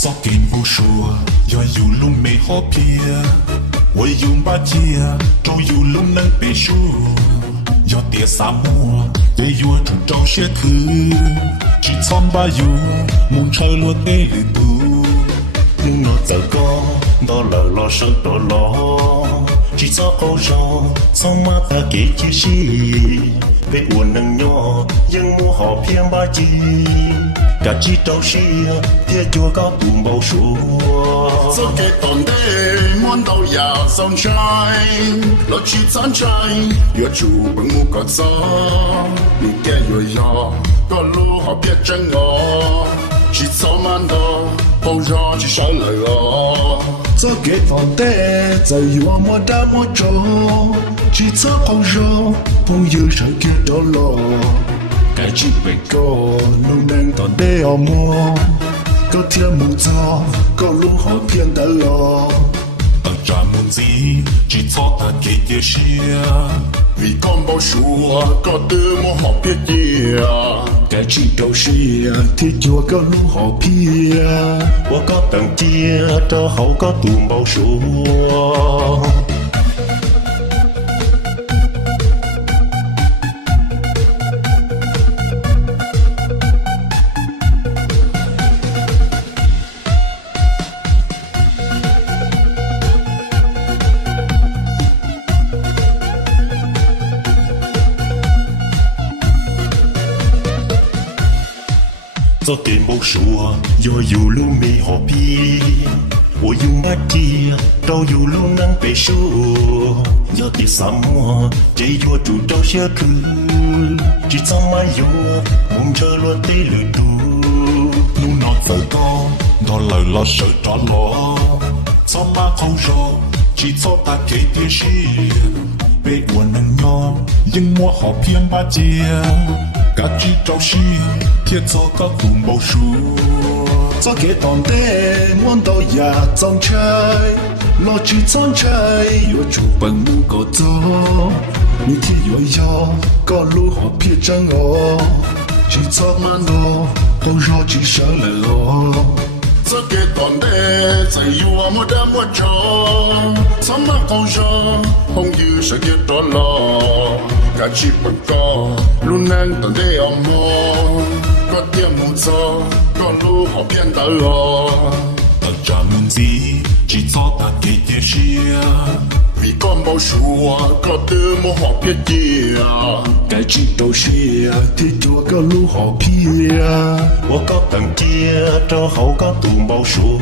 早给不说，要有路没好撇，我用把剑，找有路能被说，要跌沙漠，也有种找些去，只穿把油，梦拆落地里头，我走高，到了老手到老，只找好肉，从马达给解释，被我能用，因我好偏把剑。cả chi trâu xia thiết chua có cùng bầu số số kẻ tồn đê muốn đâu ya sunshine lo chi sunshine yo chu bằng mu có gió mi kẻ yo yo có lu họ biết chân ngó chỉ sau man đâu phong gió chỉ sợ lời lo số kẻ tồn đê giờ yo mua đá mua trâu chỉ sau phong gió phong yêu sợ kia đó lo cái chuyện về cô luôn đang còn để ở mô có thiên mù gió có lúc họ phiền đã lo ở trà môn gì chỉ cho ta kể chia sẻ vì con bao sủa có tư mô họ biết gì cái chuyện đâu xia thì chùa có lúc họ phía我có tầng chia cho hậu có tùm bao sủa做点无数，要有路没好比，我用把剑，到有路能被说，要第什么，这要主到些去，只怎么有，梦车落地里头，路那走高，到来了手着落，操把口肉，只操他给点事，被我能用，因我好偏把剑。cả chi trâu xi thiết cho các cùng bầu số cho kẻ tòn đê muốn đâu ya trong chơi lo chỉ trong chơi yo chủ bằng mu có gió mi thi yo yo có lu họ phía chân ngó chỉ cho man đó câu gió chỉ sợ lại lo cho kẻ tòn đê chạy yo mua đam mua cho sắm mà câu gió không như sợ kẻ đó lo cả chi bằng co luôn đang tận đê ở mô có tiếng mù gió có lúc họ biến đã lo ở trà môn gì chỉ cho ta kể chia sẻ vì con bao sủa có tư mô họ biết gì cái chuyện đâu xia thì chùa có lúc họ phía我có tầng chia cho hậu có tùm bao số